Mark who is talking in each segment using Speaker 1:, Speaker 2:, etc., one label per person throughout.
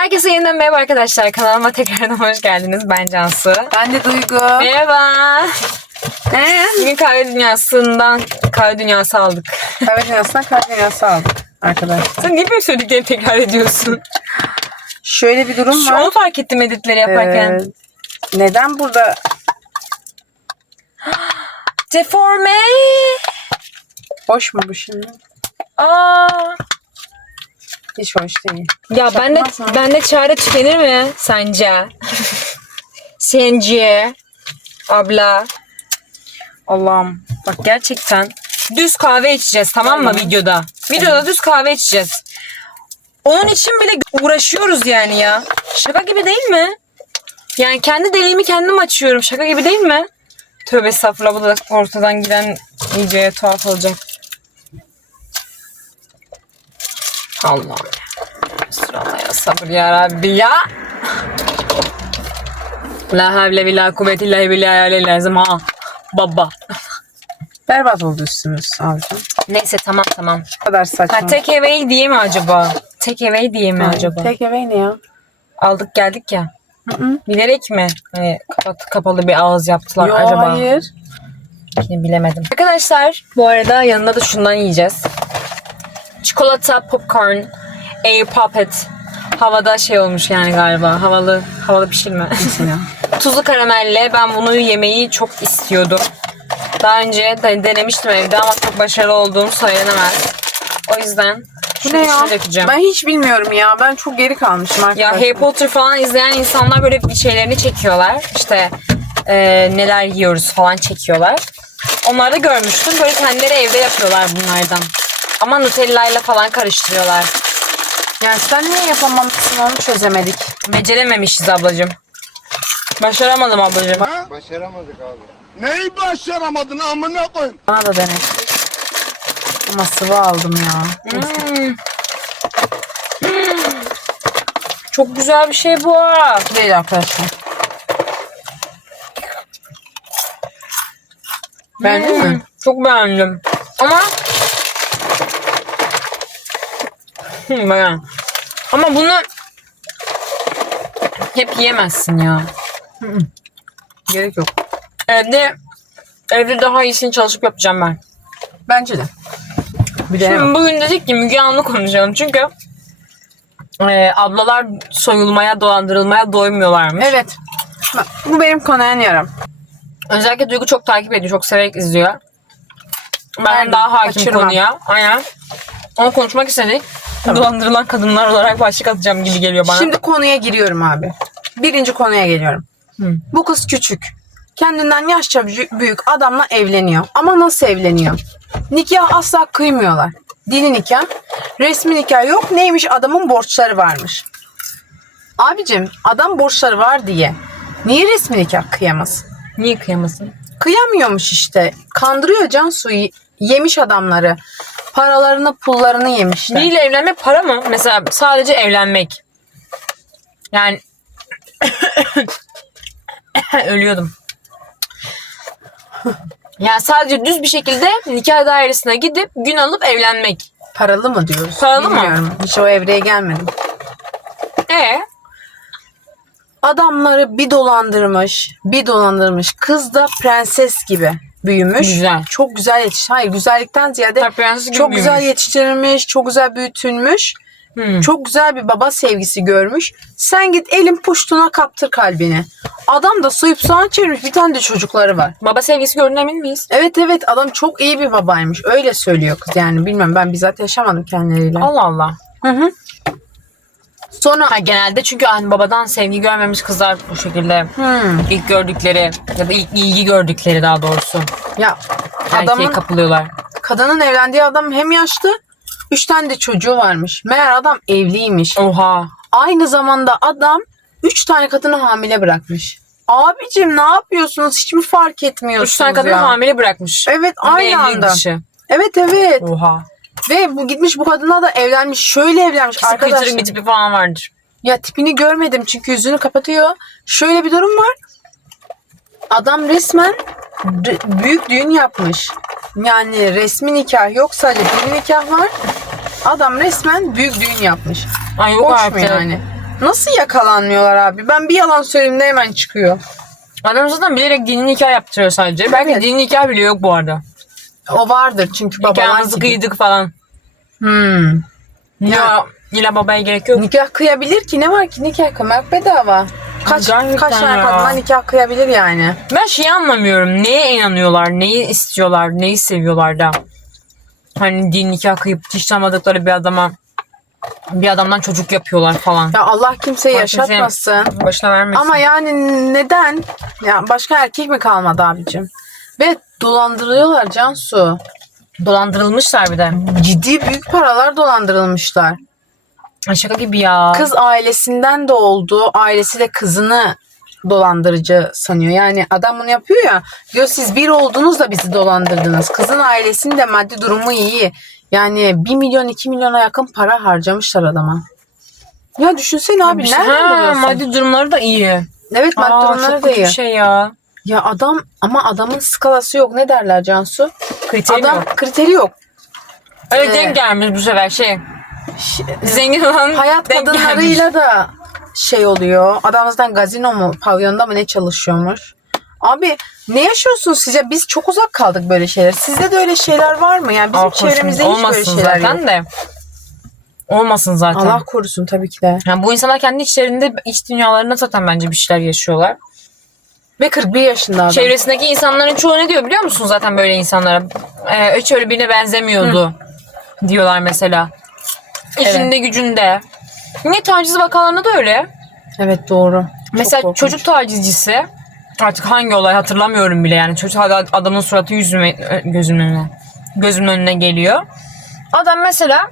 Speaker 1: Herkese yeniden merhaba arkadaşlar. Kanalıma tekrardan hoş geldiniz. Ben Cansu.
Speaker 2: Ben de Duygu.
Speaker 1: Merhaba.
Speaker 2: Ee,
Speaker 1: Bugün kahve dünyasından kahve dünyası aldık.
Speaker 2: kahve dünyasından kahve dünyası aldık arkadaşlar.
Speaker 1: Sen niye benim söylediklerini tekrar ediyorsun?
Speaker 2: Şöyle bir durum
Speaker 1: Şu
Speaker 2: var.
Speaker 1: onu fark ettim editleri yaparken.
Speaker 2: Ee, neden burada
Speaker 1: Deforme.
Speaker 2: boş mu bu şimdi?
Speaker 1: Aa.
Speaker 2: Hiç hoş değil.
Speaker 1: Ya ben de,
Speaker 2: Yapmaz mı?
Speaker 1: ben de çare tükenir mi sence? Sence? Abla. Allah'ım. Bak gerçekten düz kahve içeceğiz tamam mı
Speaker 2: Tamam.
Speaker 1: videoda? Videoda düz kahve içeceğiz. Onun için bile uğraşıyoruz yani ya. Şaka gibi değil mi? Yani kendi deliğimi kendim açıyorum. Şaka gibi değil mi? Tövbe estağfurullah bu da ortadan giden iyice tuhaf olacak. Allah'ım ya. Sırala ya sabır ya Rabbi ya. La havle ve la kuvvete illa billahi lazım ha. Baba.
Speaker 2: Berbat oldu üstümüz abicim.
Speaker 1: Neyse tamam tamam.
Speaker 2: Bu kadar saçma.
Speaker 1: Ha take away diye mi acaba? Take away diye mi acaba?
Speaker 2: Take away ne ya?
Speaker 1: Aldık geldik ya.
Speaker 2: Hı hı.
Speaker 1: Bilerek mi? Hani kapat, kapalı bir ağız yaptılar
Speaker 2: Yo
Speaker 1: acaba?
Speaker 2: hayır.
Speaker 1: Yine bilemedim. Arkadaşlar bu arada yanında da şundan yiyeceğiz. Çikolata, popcorn, air puppet. Havada şey olmuş yani galiba. Havalı havalı pişirme.
Speaker 2: Ya.
Speaker 1: Tuzlu karamelle ben bunu yemeyi çok istiyordum. Daha önce de denemiştim evde ama çok başarılı olduğum söylenemez. O yüzden
Speaker 2: Bu ne ya?
Speaker 1: dökeceğim.
Speaker 2: Ben hiç bilmiyorum ya. Ben çok geri kalmışım
Speaker 1: Ya
Speaker 2: arkadaşlar.
Speaker 1: Harry Potter falan izleyen insanlar böyle bir şeylerini çekiyorlar. İşte e, neler yiyoruz falan çekiyorlar. Onları da görmüştüm. Böyle kendileri evde yapıyorlar bunlardan. Ama Nutella ile falan karıştırıyorlar.
Speaker 2: Yani sen niye yapamamışsın onu çözemedik.
Speaker 1: Becerememişiz ablacığım. Başaramadım ablacığım.
Speaker 3: Başaramadık abi. Neyi başaramadın amına koyayım?
Speaker 2: Bana da dene. Ama sıvı aldım ya.
Speaker 1: Hmm. Çok güzel bir şey bu. ha.
Speaker 2: Değil arkadaşlar. Beğendin
Speaker 1: Hmm,
Speaker 2: mi?
Speaker 1: Çok beğendim. Ama Beğen. Ama bunu hep yiyemezsin ya.
Speaker 2: Gerek yok.
Speaker 1: Evde evde daha iyisini çalışıp yapacağım ben.
Speaker 2: Bence de. Bir de
Speaker 1: Şimdi bugün dedik ki Müge Anlı konuşalım. Çünkü e, ablalar soyulmaya, dolandırılmaya doymuyorlarmış.
Speaker 2: Evet. Bak, Bu benim kanayan yaram.
Speaker 1: Özellikle Duygu çok takip ediyor. Çok severek izliyor. Ben
Speaker 2: Ben
Speaker 1: daha hakim
Speaker 2: kaçırmam.
Speaker 1: konuya. Aynen. Onu konuşmak istedik. Dolandırılan kadınlar olarak başlık atacağım gibi geliyor bana.
Speaker 2: Şimdi konuya giriyorum abi. Birinci konuya geliyorum.
Speaker 1: Hı.
Speaker 2: Bu kız küçük. Kendinden yaşça büyük- büyük adamla evleniyor. Ama nasıl evleniyor? Nikah asla kıymıyorlar. Dini nikah. Resmi nikah yok. Neymiş adamın borçları varmış. Abicim adam borçları var diye. Niye resmi nikah kıyamaz?
Speaker 1: Niye kıyamasın?
Speaker 2: Kıyamıyormuş işte. Kandırıyor Cansu'yu. Yemiş adamları. Paralarını pullarını yemişler.
Speaker 1: Biriyle evlenmek para mı? Mesela sadece evlenmek. Yani ölüyordum. Yani sadece düz bir şekilde nikah dairesine gidip gün alıp evlenmek.
Speaker 2: Paralı mı diyoruz?
Speaker 1: Paralı mı?
Speaker 2: Bilmiyorum. Hiç o evreye gelmedim.
Speaker 1: E
Speaker 2: Adamları bir dolandırmış, bir dolandırmış. Kız da prenses gibi büyümüş.
Speaker 1: Güzel.
Speaker 2: Çok güzel yetişti. Hayır güzellikten ziyade
Speaker 1: gibi
Speaker 2: çok güzel
Speaker 1: büyümüş.
Speaker 2: yetiştirilmiş, çok güzel büyütülmüş.
Speaker 1: Hmm.
Speaker 2: Çok güzel bir baba sevgisi görmüş. Sen git elin puştuna kaptır kalbini. Adam da soyup soğan çevirmiş. Bir tane de çocukları var.
Speaker 1: Baba sevgisi gördüğüne emin miyiz?
Speaker 2: Evet evet adam çok iyi bir babaymış. Öyle söylüyor kız yani. Bilmiyorum ben bizzat yaşamadım kendileriyle.
Speaker 1: Allah Allah.
Speaker 2: Hı hı. Sonra
Speaker 1: Ha, genelde çünkü anne babadan sevgi görmemiş kızlar bu şekilde
Speaker 2: Hmm.
Speaker 1: ilk gördükleri ya da ilk ilgi gördükleri daha doğrusu
Speaker 2: ya
Speaker 1: erkeğe
Speaker 2: adamın
Speaker 1: kapılıyorlar.
Speaker 2: kadının evlendiği adam hem yaşlı üç tane de çocuğu varmış. Meğer adam evliymiş.
Speaker 1: Oha.
Speaker 2: Aynı zamanda adam üç tane kadını hamile bırakmış. Abicim ne yapıyorsunuz? Hiç mi fark etmiyorsunuz
Speaker 1: Üç tane kadını
Speaker 2: ya?
Speaker 1: hamile bırakmış.
Speaker 2: Evet aynı anda.
Speaker 1: dışı.
Speaker 2: Evet evet.
Speaker 1: Oha.
Speaker 2: Ve bu gitmiş bu kadına da evlenmiş. Şöyle evlenmiş
Speaker 1: Kesin
Speaker 2: arkadaşlar.
Speaker 1: kıytırık bir tipi falan vardır.
Speaker 2: Ya tipini görmedim çünkü yüzünü kapatıyor. Şöyle bir durum var. Adam resmen büyük düğün yapmış. Yani resmi nikah yok sadece dini nikah var. Adam resmen büyük düğün yapmış.
Speaker 1: Ay yok
Speaker 2: Boş
Speaker 1: artık.
Speaker 2: mu yani? Nasıl yakalanmıyorlar abi? Ben bir yalan söyleyeyim de hemen çıkıyor.
Speaker 1: Adam zaten bilerek dini nikah yaptırıyor sadece. Belki
Speaker 2: Evet.
Speaker 1: dini nikah bile yok bu arada.
Speaker 2: O vardır çünkü babalar
Speaker 1: Nikahımızı
Speaker 2: gibi.
Speaker 1: kıydık falan.
Speaker 2: Hmm.
Speaker 1: Ya. İla babaya gerek yok.
Speaker 2: Nikah kıyabilir ki ne var ki nikah kıymak bedava. Kaç
Speaker 1: Gerçekten
Speaker 2: kaç tane
Speaker 1: ya.
Speaker 2: kadına nikah kıyabilir yani.
Speaker 1: Ben şeyi anlamıyorum. Neye inanıyorlar? Neyi istiyorlar? Neyi seviyorlar da? Hani din nikah kıyıp hiç tanımadıkları bir adama bir adamdan çocuk yapıyorlar falan.
Speaker 2: Ya Allah kimseyi
Speaker 1: kimseye
Speaker 2: yaşatmasın.
Speaker 1: Başına vermesin.
Speaker 2: Ama yani neden? Ya başka erkek mi kalmadı abicim? Ve dolandırıyorlar Cansu.
Speaker 1: Dolandırılmışlar bir de.
Speaker 2: Ciddi büyük paralar dolandırılmışlar.
Speaker 1: Ay şaka gibi ya.
Speaker 2: Kız ailesinden de oldu. Ailesi de kızını dolandırıcı sanıyor. Yani adam bunu yapıyor ya. Diyor siz bir oldunuz da bizi dolandırdınız. Kızın ailesinin de maddi durumu iyi. Yani 1 milyon 2 milyona yakın para harcamışlar adama. Ya düşünsene abi
Speaker 1: şey-
Speaker 2: nereden
Speaker 1: ha,
Speaker 2: buluyorsun?
Speaker 1: maddi durumları da iyi.
Speaker 2: Evet maddi
Speaker 1: Aa,
Speaker 2: durumları
Speaker 1: çok
Speaker 2: da
Speaker 1: kötü
Speaker 2: iyi.
Speaker 1: bir şey ya.
Speaker 2: Ya adam ama adamın skalası yok. Ne derler Cansu?
Speaker 1: Kriteri
Speaker 2: adam
Speaker 1: yok.
Speaker 2: kriteri yok.
Speaker 1: Öyle
Speaker 2: Ee,
Speaker 1: denk gelmiş bu sefer şey. Zengin olan
Speaker 2: Hayat
Speaker 1: denk gelmiş.
Speaker 2: kadınlarıyla da şey oluyor. Adam zaten gazino mu, pavyonda mı ne çalışıyormuş. Abi ne yaşıyorsunuz size? Biz çok uzak kaldık böyle şeyler. Sizde de öyle şeyler var mı? Yani bizim
Speaker 1: Allah korusun,
Speaker 2: çevremizde hiç böyle
Speaker 1: olmasın
Speaker 2: şeyler
Speaker 1: zaten
Speaker 2: yok.
Speaker 1: de. Olmasın zaten.
Speaker 2: Allah korusun tabii ki de.
Speaker 1: Yani bu insanlar kendi içlerinde, iç dünyalarında zaten bence bir şeyler yaşıyorlar.
Speaker 2: Ve 41 yaşında adam.
Speaker 1: Çevresindeki insanların çoğu ne diyor biliyor musun zaten böyle insanlara? Ee, hiç öyle birine benzemiyordu diyorlar mesela. İşinde gücünde. Niye taciz vakalarında da öyle.
Speaker 2: Evet doğru. Çok
Speaker 1: Mesela
Speaker 2: korkunç.
Speaker 1: çocuk tacizcisi artık hangi olay hatırlamıyorum bile yani. Çocuk hala adamın suratı yüzüme, gözümün önüne, gözümün önüne geliyor. Adam mesela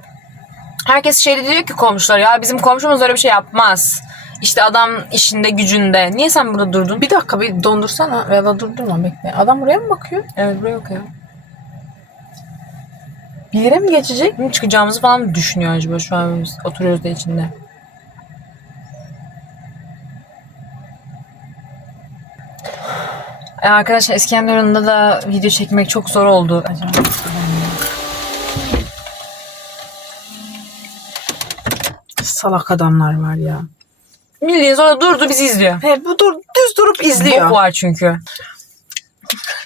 Speaker 1: herkes şey diyor ki komşular ya bizim komşumuz öyle bir şey yapmaz. İşte adam işinde gücünde. Niye sen burada durdun?
Speaker 2: Bir dakika bir dondursana ya da durdurma bekle. Adam buraya mı bakıyor?
Speaker 1: Evet buraya bakıyor.
Speaker 2: Bir yere mi geçecek?
Speaker 1: Şimdi çıkacağımızı falan mı düşünüyor acaba şu an biz oturuyoruz da içinde. E, Arkadaşlar İskenderun'da da video çekmek çok zor oldu. Acaba
Speaker 2: Salak adamlar var ya.
Speaker 1: Bildiğiniz orada durdu bizi izliyor.
Speaker 2: He bu dur düz durup izliyor.
Speaker 1: Bok var çünkü.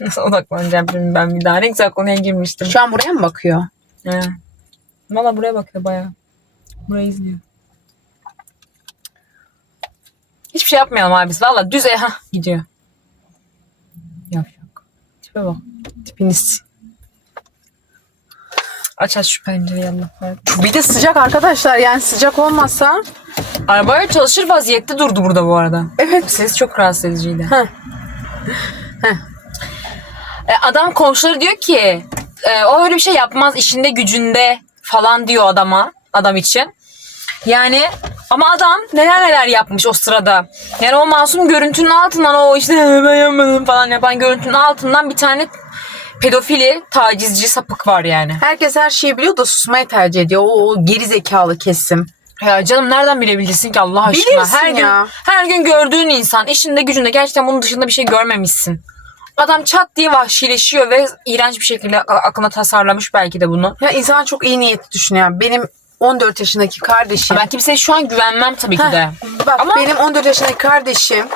Speaker 1: Nasıl odaklanacağım şimdi ben bir daha. Ne güzel konuya girmiştim.
Speaker 2: Şu an buraya mı bakıyor?
Speaker 1: He. Valla buraya bakıyor bayağı. Burayı izliyor. Hiçbir şey yapmayalım abi biz. Valla düz e ha gidiyor. Yok yok. Tipe bak.
Speaker 2: Tipiniz.
Speaker 1: Aç aç şu pencereyi Allah kahretsin.
Speaker 2: Bir de sıcak arkadaşlar yani sıcak olmasa
Speaker 1: Arabaya çalışır vaziyette durdu burada bu arada.
Speaker 2: evet
Speaker 1: Ses çok rahatsız ediciydi.
Speaker 2: Heh.
Speaker 1: E, adam komşuları diyor ki e, o öyle bir şey yapmaz işinde gücünde falan diyor adama adam için. Yani ama adam neler neler yapmış o sırada. Yani o masum görüntünün altından o işte ben yapmadım falan yapan görüntünün altından bir tane pedofili, tacizci sapık var yani.
Speaker 2: herkes her şeyi biliyor da susmayı tercih ediyor. O, o geri zekalı kesim.
Speaker 1: Ya canım nereden bilebilirsin ki Allah aşkına?
Speaker 2: Bilirsin
Speaker 1: her gün
Speaker 2: ya.
Speaker 1: her gün gördüğün insan işinde gücünde gerçekten bunun dışında bir şey görmemişsin. Adam çat diye vahşileşiyor ve iğrenç bir şekilde aklına tasarlamış belki de bunu.
Speaker 2: Ya insan çok iyi niyetli düşünüyor. Benim 14 yaşındaki kardeşim.
Speaker 1: Ben kimseye şu an güvenmem tabii ki de.
Speaker 2: Bak
Speaker 1: Ama-
Speaker 2: benim 14 yaşındaki kardeşim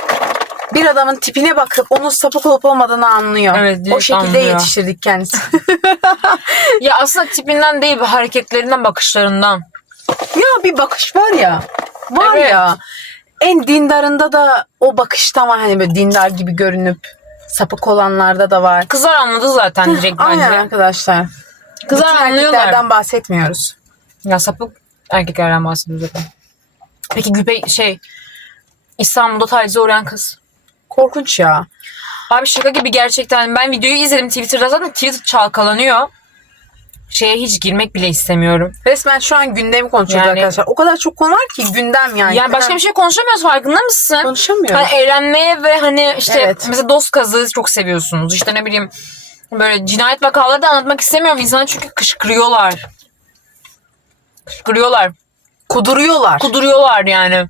Speaker 2: bir adamın tipine bakıp onun sapık olup olmadığını anlıyor.
Speaker 1: Evet,
Speaker 2: o şekilde
Speaker 1: anlıyor.
Speaker 2: yetiştirdik kendisi.
Speaker 1: Ya aslında tipinden değil, hareketlerinden, bakışlarından.
Speaker 2: ya bir bakış var ya. Var
Speaker 1: Evet.
Speaker 2: ya. En dindarında da o bakışta var hani böyle dindar gibi görünüp sapık olanlarda da var.
Speaker 1: Kızlar anladı zaten direkt
Speaker 2: Aynen
Speaker 1: bence.
Speaker 2: arkadaşlar.
Speaker 1: Kızlar
Speaker 2: Bütün
Speaker 1: anlıyorlar.
Speaker 2: erkeklerden bahsetmiyoruz.
Speaker 1: Ya sapık erkeklerden bahsediyoruz zaten. Peki Güpe şey İstanbul'da tacize uğrayan kız.
Speaker 2: Korkunç ya.
Speaker 1: Abi şaka gibi gerçekten. Ben videoyu izledim Twitter'da zaten Twitter çalkalanıyor. Şeye hiç girmek bile istemiyorum.
Speaker 2: Resmen şu an gündemi konuşuyoruz
Speaker 1: Yani-
Speaker 2: arkadaşlar. O kadar çok konu var ki gündem yani.
Speaker 1: Yani başka bir şey konuşamıyoruz farkında mısın?
Speaker 2: konuşamıyoruz.
Speaker 1: Hani eğlenmeye ve hani işte
Speaker 2: Evet.
Speaker 1: mesela dost kazığı çok seviyorsunuz. İşte ne bileyim böyle cinayet vakaları da anlatmak istemiyorum insanı çünkü kışkırıyorlar. Kışkırıyorlar.
Speaker 2: Kuduruyorlar.
Speaker 1: Kuduruyorlar yani.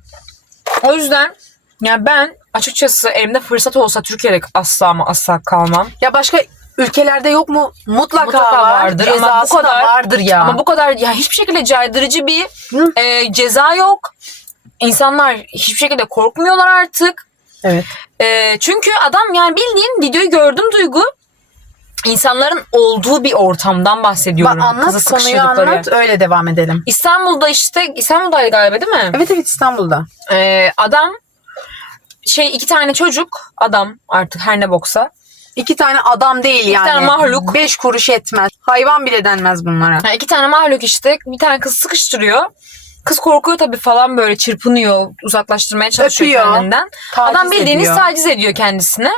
Speaker 1: O yüzden ya ben açıkçası elimde fırsat olsa Türkiye'de asla ama asla kalmam.
Speaker 2: ya başka ülkelerde yok mu? Mutlaka,
Speaker 1: Mutlaka
Speaker 2: var.
Speaker 1: vardır ama bu kadar-
Speaker 2: vardır ya.
Speaker 1: Ama bu kadar ya hiçbir şekilde caydırıcı bir
Speaker 2: Hı.
Speaker 1: e, ceza yok. insanlar hiçbir şekilde korkmuyorlar artık.
Speaker 2: Evet.
Speaker 1: Ee, çünkü adam yani bildiğin videoyu gördüm Duygu. İnsanların olduğu bir ortamdan bahsediyorum.
Speaker 2: Bak anlat
Speaker 1: Kızı
Speaker 2: konuyu anlat öyle devam edelim.
Speaker 1: İstanbul'da işte İstanbul'daydı galiba değil mi?
Speaker 2: Evet evet İstanbul'da.
Speaker 1: Ee, adam şey iki tane çocuk adam artık her ne boksa.
Speaker 2: İki tane adam değil yani.
Speaker 1: tane mahluk.
Speaker 2: Beş kuruş etmez. Hayvan bile denmez bunlara.
Speaker 1: Yani iki tane mahluk işte bir tane kız sıkıştırıyor. Kız korkuyor tabii falan böyle çırpınıyor, uzaklaştırmaya çalışıyor
Speaker 2: Öpüyor.
Speaker 1: kendinden. Adam bildiğiniz
Speaker 2: ediyor.
Speaker 1: taciz ediyor kendisini.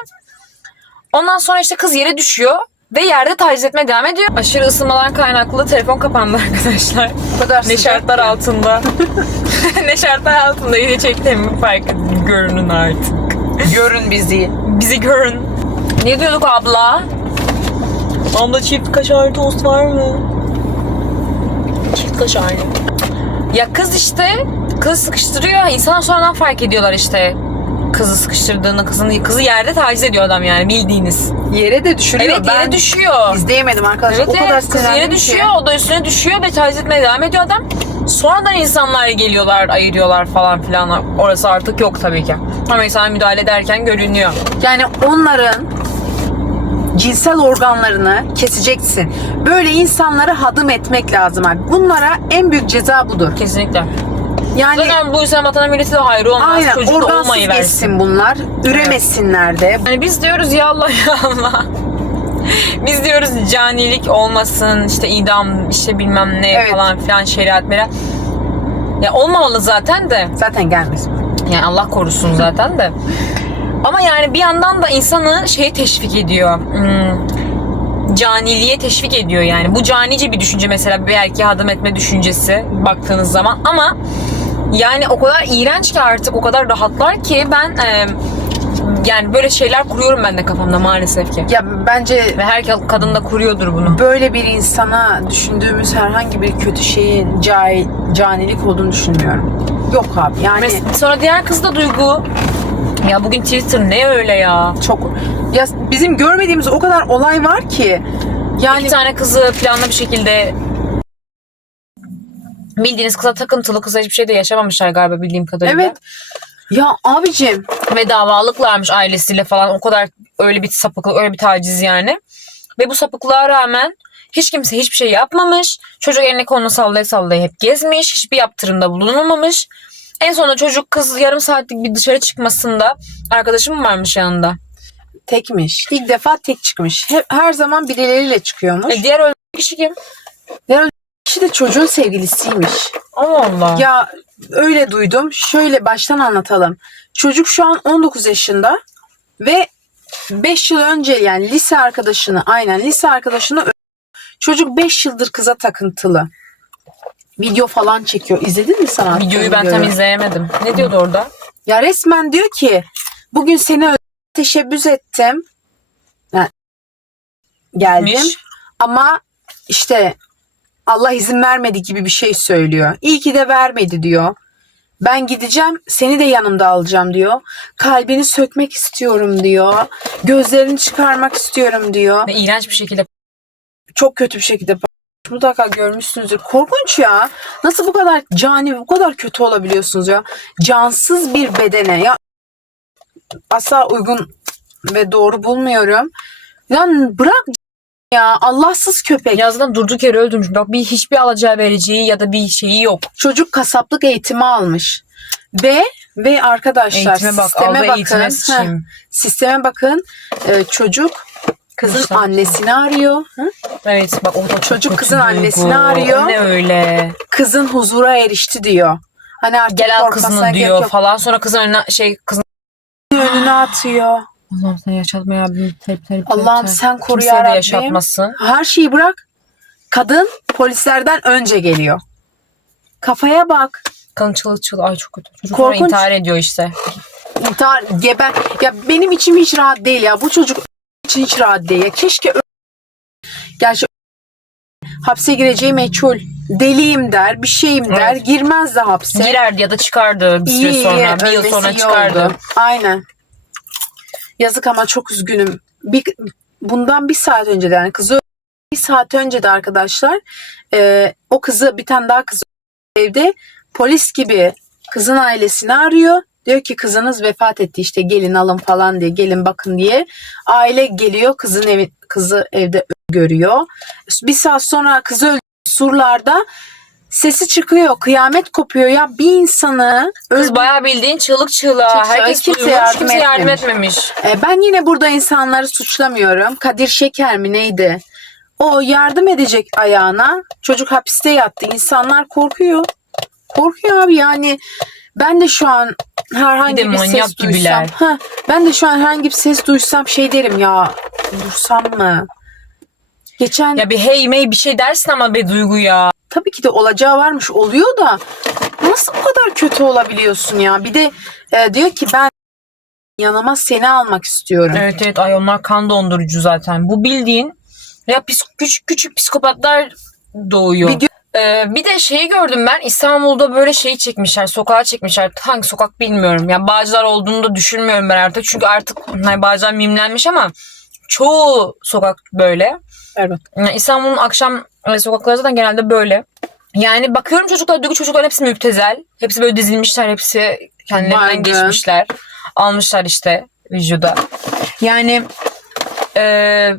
Speaker 1: Ondan sonra işte kız yere düşüyor ve yerde taciz etmeye devam ediyor. Aşırı ısınmadan kaynaklı telefon kapandı arkadaşlar.
Speaker 2: Bu kadar
Speaker 1: Ne şartlar altında. ne şartlar altında yine çektiğimi fark edin. Görünün artık.
Speaker 2: Görün bizi.
Speaker 1: Bizi görün. Ne diyorduk abla? Abla çift kaşar tost var mı? Çift kaşarlı. Ya kız işte kız sıkıştırıyor. İnsan sonradan fark ediyorlar işte kızı sıkıştırdığını, kızını kızı yerde taciz ediyor adam yani bildiğiniz.
Speaker 2: Yere de düşürüyor.
Speaker 1: Evet
Speaker 2: ben
Speaker 1: yere düşüyor.
Speaker 2: izleyemedim arkadaşlar.
Speaker 1: Evet,
Speaker 2: o kadar
Speaker 1: kız yere
Speaker 2: sinirlendim ki.
Speaker 1: düşüyor, o da üstüne düşüyor ve taciz etmeye devam ediyor adam. Sonradan insanlar geliyorlar, ayırıyorlar falan filan. Orası artık yok tabii ki. Ama insan müdahale ederken görünüyor.
Speaker 2: Yani onların cinsel organlarını keseceksin. Böyle insanlara hadım etmek lazım abi. Bunlara en büyük ceza budur.
Speaker 1: Kesinlikle.
Speaker 2: Yani
Speaker 1: Zaten bu insan vatana milleti de hayrı olmaz.
Speaker 2: aynen
Speaker 1: Çocuk
Speaker 2: organsız
Speaker 1: olmayı
Speaker 2: geçsin bunlar. Üremesinler de.
Speaker 1: Yani biz diyoruz ya Allah ya Allah. Biz diyoruz canilik olmasın, işte idam, işte bilmem ne
Speaker 2: Evet.
Speaker 1: falan filan şeriat merak. Ya olmamalı zaten de.
Speaker 2: Zaten gelmez.
Speaker 1: Yani Allah korusun zaten de. Ama yani bir yandan da insanı şey teşvik ediyor. Hmm, caniliğe teşvik ediyor yani. Bu canice bir düşünce mesela bir erkeğe adım etme düşüncesi baktığınız zaman. Ama yani o kadar iğrenç ki artık o kadar rahatlar ki ben e, yani böyle şeyler kuruyorum ben de kafamda maalesef ki.
Speaker 2: Ya bence
Speaker 1: Ve her kadın da kuruyordur bunu.
Speaker 2: böyle bir insana düşündüğümüz herhangi bir kötü şeyin cahil, canilik olduğunu düşünmüyorum. Yok abi yani
Speaker 1: Mes- Sonra diğer kız da Duygu. Ya bugün Twitter ne öyle ya?
Speaker 2: çok ya bizim görmediğimiz o kadar olay var ki yani
Speaker 1: Bir tane kızı planlı bir şekilde bildiğiniz kıza takıntılı kıza hiçbir şey de yaşamamışlar galiba bildiğim kadarıyla.
Speaker 2: evet ya abicim
Speaker 1: Ve davalıklarmış ailesiyle falan o kadar öyle bir sapıklık öyle bir taciz yani. Ve bu sapıklığa rağmen hiç kimse hiçbir şey yapmamış. Çocuk eline kolunu sallaya sallaya hep gezmiş. Hiçbir yaptırımda bulunmamış. En sonunda çocuk kız yarım saatlik bir dışarı çıkmasında arkadaşım mı varmış yanında?
Speaker 2: tekmiş. İlk defa tek çıkmış. Hep, her zaman birileriyle çıkıyormuş.
Speaker 1: E, diğer ölen kişi kim?
Speaker 2: Kişi de çocuğun sevgilisiymiş.
Speaker 1: Allah Allah.
Speaker 2: Ya öyle duydum. Şöyle baştan anlatalım. Çocuk şu an 19 yaşında ve 5 yıl önce yani lise arkadaşını aynen lise arkadaşını ö- çocuk 5 yıldır kıza takıntılı. Video falan çekiyor. İzledin mi sen artık
Speaker 1: Videoyu ben tam
Speaker 2: videoyu?
Speaker 1: izleyemedim. Ne diyordu orada?
Speaker 2: Ya resmen diyor ki bugün seni ö- teşebbüs ettim. Geldim.
Speaker 1: Miş.
Speaker 2: Ama işte Allah izin vermedi gibi bir şey söylüyor. İyi ki de vermedi diyor. Ben gideceğim seni de yanımda alacağım diyor. Kalbini sökmek istiyorum diyor. Gözlerini çıkarmak istiyorum diyor.
Speaker 1: Ve iğrenç bir şekilde
Speaker 2: Çok kötü bir şekilde mutlaka görmüşsünüzdür. Korkunç ya. Nasıl bu kadar cani bu kadar kötü olabiliyorsunuz ya? Cansız bir bedene ya asla uygun ve doğru bulmuyorum. Lan bırak ya Allahsız köpek.
Speaker 1: yazdan durduk yere öldürmüş. Bak bir hiçbir alacağı vereceği ya da bir şeyi yok.
Speaker 2: Çocuk kasaplık eğitimi almış. Ve ve arkadaşlar
Speaker 1: Eğitime bak.
Speaker 2: sisteme
Speaker 1: Aldı
Speaker 2: bakın.
Speaker 1: eğitime
Speaker 2: Heh, sisteme bakın. Ee, çocuk kızın
Speaker 1: İşte.
Speaker 2: annesini arıyor. Hı?
Speaker 1: Evet bak o da çok
Speaker 2: Çocuk
Speaker 1: kötü
Speaker 2: kızın
Speaker 1: duygu.
Speaker 2: annesini arıyor.
Speaker 1: Ne öyle.
Speaker 2: Kızın huzura erişti diyor. Hani artık
Speaker 1: Gel al
Speaker 2: korkmasına
Speaker 1: kızını
Speaker 2: gerek
Speaker 1: diyor
Speaker 2: yok.
Speaker 1: falan. Sonra kızın önüne şey kızın
Speaker 2: önüne atıyor.
Speaker 1: Allah'ım sen yaşatma ya. Tep, tep,
Speaker 2: Allah'ım sen koru
Speaker 1: de
Speaker 2: yarabbim.
Speaker 1: yaşatmasın.
Speaker 2: Her şeyi bırak. Kadın polislerden önce geliyor. Kafaya bak.
Speaker 1: Kadın çığlık çığlık. Ay çok kötü. Çocuk sonra
Speaker 2: Korkunç.
Speaker 1: intihar ediyor işte.
Speaker 2: İntihar, geber. Ya benim içim hiç rahat değil ya. Bu çocuk için hiç rahat değil. Ya keşke ö- Gerçi hapse gireceği meçhul. Deliyim der, bir şeyim der. Girmez de hapse.
Speaker 1: Girerdi ya da çıkardı bir süre sonra. Bir yıl sonra
Speaker 2: iyi
Speaker 1: çıkardı.
Speaker 2: oldu. Aynen. Yazık ama çok üzgünüm. Bir, bundan bir saat önce de yani kızı bir saat önce de arkadaşlar e, o kızı bir tane daha kız evde polis gibi Kızın ailesini arıyor. Diyor ki kızınız vefat etti işte gelin alın falan diye gelin bakın diye. Aile geliyor kızın evi, kızı evde görüyor. Bir saat sonra kızı öldü surlarda sesi çıkıyor kıyamet kopuyor ya bir insanı
Speaker 1: Kız bayağı bildiğin çığlık çığlığa.
Speaker 2: Çığlık çığlığa,
Speaker 1: Herkes
Speaker 2: kimse
Speaker 1: kimse
Speaker 2: yardım
Speaker 1: kimse yardım
Speaker 2: etmemiş. E, ben yine burada insanları suçlamıyorum. Kadir Şeker mi neydi? O yardım edecek ayağına. Çocuk hapiste yattı. İnsanlar korkuyor. Korkuyor abi yani. Ben de şu an herhangi
Speaker 1: Bir de
Speaker 2: bir,
Speaker 1: manyak
Speaker 2: ses duysam.
Speaker 1: gibiler.
Speaker 2: Ha, ben de şu an herhangi bir ses duysam şey derim ya. Dursam mı? Geçen
Speaker 1: Ya bir hey mey bir şey dersin ama be Duygu ya.
Speaker 2: Tabii ki de olacağı varmış oluyor da nasıl bu kadar kötü olabiliyorsun ya? Bir de e, diyor ki ben yanıma seni almak istiyorum.
Speaker 1: Evet evet ay onlar kan dondurucu zaten. Bu bildiğin ya pis- küçük küçük psikopatlar doğuyor.
Speaker 2: Video-
Speaker 1: Ee, bir de şeyi gördüm ben İstanbul'da böyle şeyi çekmişler sokağa çekmişler hangi sokak bilmiyorum yani Bağcılar olduğunu da düşünmüyorum ben artık çünkü artık hani Bağcılar mimlenmiş ama çoğu sokak böyle
Speaker 2: Bak.
Speaker 1: yani İstanbul'un akşam e, sokakları zaten genelde böyle yani bakıyorum çocuklar duygu çocukların hepsi müptezel hepsi böyle dizilmişler hepsi kendilerinden
Speaker 2: Baygın.
Speaker 1: geçmişler almışlar işte vücuda yani e,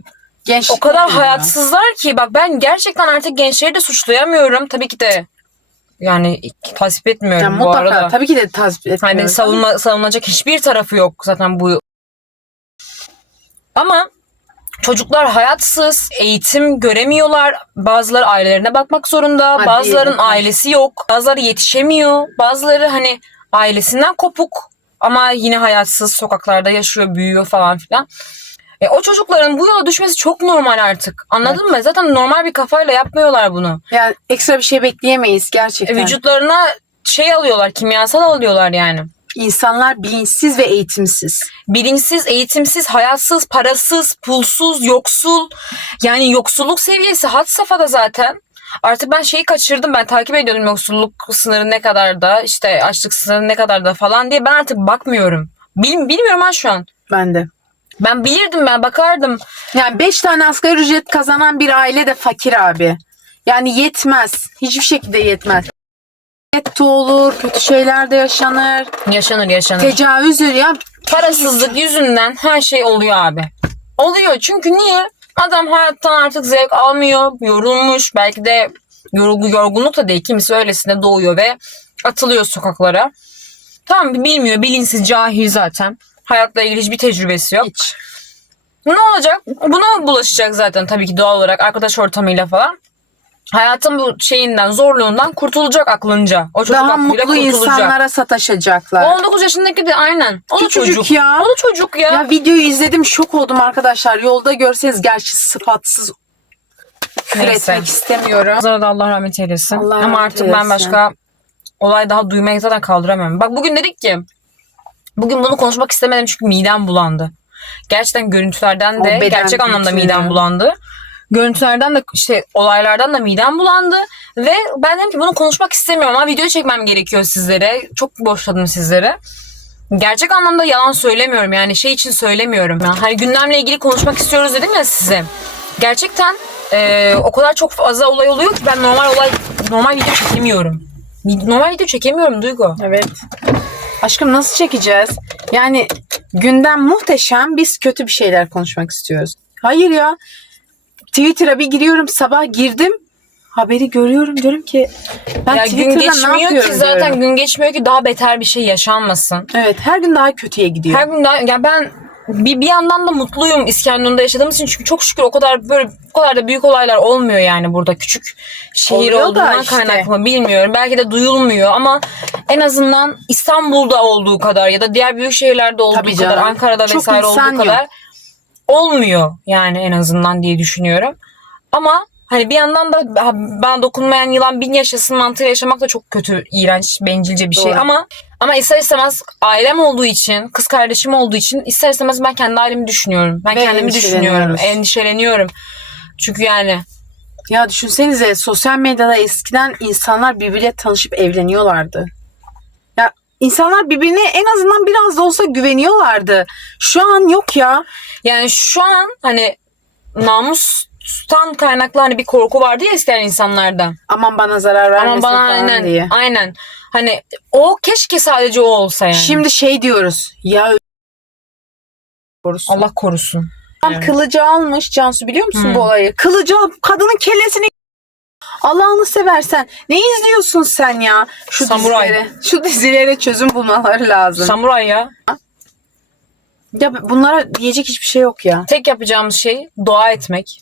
Speaker 2: Gençlik
Speaker 1: o kadar
Speaker 2: ya.
Speaker 1: hayatsızlar ki bak ben gerçekten artık gençleri de suçlayamıyorum. Tabii ki de yani tasvip etmiyorum
Speaker 2: Yani
Speaker 1: bu
Speaker 2: mutlaka
Speaker 1: arada.
Speaker 2: tabii ki de tasvip etmiyorum.
Speaker 1: Hani savunma, savunulacak hiçbir tarafı yok zaten bu. Ama çocuklar hayatsız, eğitim göremiyorlar. Bazıları ailelerine bakmak zorunda,
Speaker 2: Maddi
Speaker 1: bazılarının
Speaker 2: yeter.
Speaker 1: ailesi yok, bazıları yetişemiyor, bazıları hani ailesinden kopuk ama yine hayatsız sokaklarda yaşıyor, büyüyor falan filan. E, o çocukların bu yola düşmesi çok normal artık. Anladın mı? Zaten normal bir kafayla yapmıyorlar bunu.
Speaker 2: Yani ekstra bir şey bekleyemeyiz
Speaker 1: E,
Speaker 2: gerçekten.
Speaker 1: vücutlarına şey alıyorlar, kimyasal alıyorlar yani.
Speaker 2: İnsanlar bilinçsiz ve eğitimsiz.
Speaker 1: bilinçsiz, eğitimsiz, hayatsız, parasız, pulsuz, yoksul. Yani yoksulluk seviyesi had safhada zaten. Artık ben şeyi kaçırdım. Ben takip ediyordum yoksulluk sınırı ne kadar da işte açlık sınırı ne kadar da falan diye. Ben artık bakmıyorum. Bil, bilmiyorum ha şu an.
Speaker 2: Ben de.
Speaker 1: Ben bilirdim ben bakardım.
Speaker 2: Yani 5 tane asgari ücret kazanan bir aile de fakir abi. Yani yetmez. Hiçbir şekilde yetmez. Netto olur, kötü şeyler de yaşanır.
Speaker 1: Yaşanır yaşanır.
Speaker 2: Tecavüz ya.
Speaker 1: Parasızlık yüzünden her şey oluyor abi. Oluyor çünkü niye? Adam hayattan artık zevk almıyor, yorulmuş. Belki de yorgu, yorgunluk da değil. Kimisi öylesine doğuyor ve atılıyor sokaklara. Tamam bilmiyor, bilinçsiz, cahil zaten. Hayatla ilgili hiçbir tecrübesi yok.
Speaker 2: Hiç.
Speaker 1: Ne olacak? Buna bulaşacak zaten tabii ki doğal olarak arkadaş ortamıyla falan. Hayatın bu şeyinden, zorluğundan kurtulacak aklınca. O çocuk
Speaker 2: Daha
Speaker 1: aklıyla
Speaker 2: mutlu
Speaker 1: kurtulacak.
Speaker 2: insanlara sataşacaklar.
Speaker 1: 19 yaşındaki de aynen. O da
Speaker 2: Küçücük
Speaker 1: çocuk.
Speaker 2: ya.
Speaker 1: O da çocuk ya.
Speaker 2: Ya videoyu izledim şok oldum arkadaşlar. Yolda görseniz gerçi sıfatsız küfür
Speaker 1: Neyse.
Speaker 2: etmek istemiyorum.
Speaker 1: Kızlara da Allah rahmet eylesin.
Speaker 2: Allah
Speaker 1: Ama
Speaker 2: rahmet
Speaker 1: artık ben
Speaker 2: eylesin.
Speaker 1: başka olay daha duymayı zaten kaldıramıyorum. Bak bugün dedik ki bugün bunu konuşmak istemedim çünkü midem bulandı. Gerçekten görüntülerden
Speaker 2: O
Speaker 1: de
Speaker 2: beden
Speaker 1: gerçek anlamda
Speaker 2: kültürü.
Speaker 1: midem bulandı. Görüntülerden de işte olaylardan da midem bulandı ve ben dedim ki bunu konuşmak istemiyorum ama video çekmem gerekiyor sizlere. Çok boşladım sizlere. Gerçek anlamda yalan söylemiyorum yani şey için söylemiyorum. Yani hani gündemle ilgili konuşmak istiyoruz dedim ya size. Gerçekten eee, o kadar çok fazla olay oluyor ki ben normal olay normal video çekemiyorum. Normal video çekemiyorum Duygu.
Speaker 2: Evet. Aşkım nasıl çekeceğiz? Yani gündem muhteşem. Biz kötü bir şeyler konuşmak istiyoruz. Hayır ya. Twitter'a bir giriyorum. Sabah girdim. Haberi görüyorum. Diyorum ki ben
Speaker 1: ya gün
Speaker 2: Twitter'da ne
Speaker 1: geçmiyor
Speaker 2: yapıyorum
Speaker 1: ki zaten
Speaker 2: diyorum.
Speaker 1: gün geçmiyor ki daha beter bir şey yaşanmasın.
Speaker 2: Evet her gün daha kötüye gidiyor.
Speaker 1: Her gün daha, ya ben bir, bir yandan da mutluyum İskenderun'da yaşadığımız için çünkü çok şükür o kadar böyle bu kadar da büyük olaylar olmuyor yani burada küçük şehir
Speaker 2: Oluyor da
Speaker 1: olduğundan
Speaker 2: işte.
Speaker 1: kaynaklı mı bilmiyorum. Belki de duyulmuyor ama en azından İstanbul'da olduğu kadar ya da diğer büyük şehirlerde olduğu
Speaker 2: Tabii
Speaker 1: kadar
Speaker 2: canım.
Speaker 1: Ankara'da
Speaker 2: Çok
Speaker 1: vesaire olduğu kadar
Speaker 2: yok.
Speaker 1: Olmuyor yani en azından diye düşünüyorum. Ama hani bir yandan da bana dokunmayan yılan bin yaşasın mantığı yaşamak da çok kötü, iğrenç, bencilce bir şey.
Speaker 2: Doğru.
Speaker 1: Ama ama ister istemez ailem olduğu için, kız kardeşim olduğu için ister istemez ben kendi ailemi düşünüyorum. Ben
Speaker 2: Ve
Speaker 1: kendimi düşünüyorum, endişeleniyorum. Çünkü yani
Speaker 2: Ya düşünsenize sosyal medyada eskiden insanlar birbiriyle tanışıp evleniyorlardı. İnsanlar birbirine en azından biraz da olsa güveniyorlardı. Şu an yok ya.
Speaker 1: yani şu an hani namus korkutan kaynaklı hani bir korku vardı ya eskiden insanlarda.
Speaker 2: Aman bana zarar vermesin
Speaker 1: Ama bana
Speaker 2: falan
Speaker 1: aynen
Speaker 2: diye.
Speaker 1: aynen hani o keşke sadece o olsa yani.
Speaker 2: Şimdi şey diyoruz. Ya korusun.
Speaker 1: Allah korusun.
Speaker 2: Adam
Speaker 1: Evet.
Speaker 2: kılıcı almış Cansu biliyor musun
Speaker 1: Hı.
Speaker 2: bu olayı? Kılıcı kadının kellesini Allah'ını seversen ne izliyorsun sen ya? Şu
Speaker 1: Samuray.
Speaker 2: dizilere, şu dizilere çözüm bulmaları lazım.
Speaker 1: Samuray ya.
Speaker 2: ya bunlara diyecek hiçbir şey yok ya.
Speaker 1: Tek yapacağımız şey dua etmek.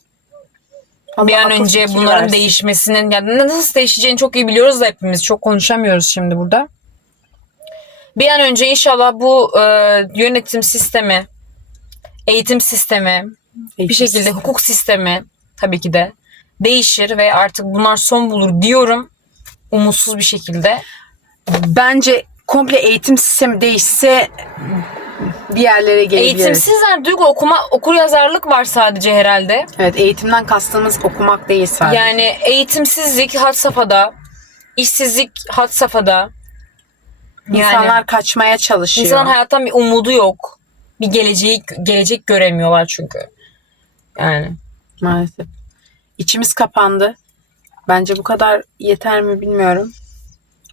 Speaker 2: Allah
Speaker 1: bir an
Speaker 2: akıl
Speaker 1: önce
Speaker 2: fikir
Speaker 1: bunların
Speaker 2: versin.
Speaker 1: değişmesinin yani nasıl değişeceğini çok iyi biliyoruz da hepimiz. Çok konuşamıyoruz şimdi burada. Bir an önce inşallah bu e, yönetim sistemi, eğitim sistemi, bir şekilde hukuk sistemi tabii ki de değişir ve artık bunlar son bulur diyorum. Umutsuz bir şekilde.
Speaker 2: Bence komple eğitim sistemi değişse bir yerlere gelebiliriz.
Speaker 1: Eğitimsizler duygu okuma okur yazarlık var sadece herhalde.
Speaker 2: Evet eğitimden kastımız okumak değil sadece.
Speaker 1: Yani eğitimsizlik had safhada, işsizlik had safhada. Yani
Speaker 2: İnsanlar kaçmaya çalışıyor.
Speaker 1: insan hayattan bir umudu yok. Bir geleceği gelecek göremiyorlar çünkü. Yani
Speaker 2: Maalesef. İçimiz kapandı. Bence bu kadar yeter mi bilmiyorum.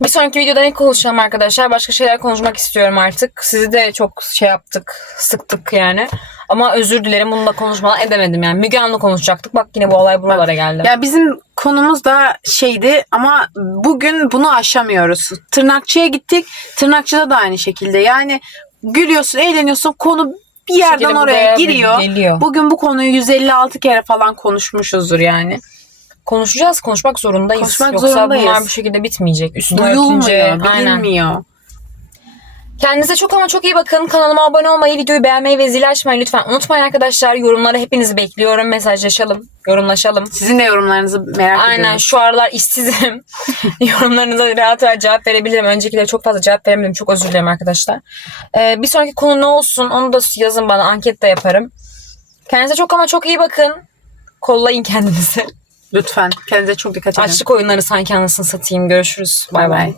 Speaker 1: bir sonraki videoda ne konuşalım arkadaşlar? Başka şeyler konuşmak istiyorum artık. Sizi de çok şey yaptık, sıktık yani. Ama özür dilerim bunu da konuşmadan edemedim yani. Müge Anlı konuşacaktık. Bak yine bu olay buralara geldi.
Speaker 2: Ya bizim konumuz da şeydi ama bugün bunu aşamıyoruz. Tırnakçıya gittik. Tırnakçıda da aynı şekilde. Yani gülüyorsun, eğleniyorsun. Konu bir yerden oraya giriyor.
Speaker 1: Geliyor.
Speaker 2: Bugün bu konuyu 156 kere falan konuşmuşuzdur yani.
Speaker 1: Konuşacağız, konuşmak zorundayız.
Speaker 2: Konuşmak
Speaker 1: Yoksa
Speaker 2: zorundayız.
Speaker 1: bunlar bu şekilde bitmeyecek. Üstüne
Speaker 2: Duyulmuyor, bilinmiyor.
Speaker 1: Kendinize çok ama çok iyi bakın. Kanalıma abone olmayı, videoyu beğenmeyi ve zil açmayı lütfen unutmayın arkadaşlar. Yorumlara hepinizi bekliyorum. Mesajlaşalım, yorumlaşalım.
Speaker 2: Sizin de yorumlarınızı merak
Speaker 1: Aynen
Speaker 2: ediyorum.
Speaker 1: şu aralar işsizim. Yorumlarınıza rahat rahat cevap verebilirim. Öncekilere çok fazla cevap veremedim. Çok özür dilerim arkadaşlar. Ee, bir sonraki konu ne olsun onu da yazın bana. Anket de yaparım. Kendinize çok ama çok iyi bakın. Kollayın kendinizi.
Speaker 2: Lütfen kendinize çok dikkat edin.
Speaker 1: Açlık oyunları sanki anasını satayım. Görüşürüz. Bay bay.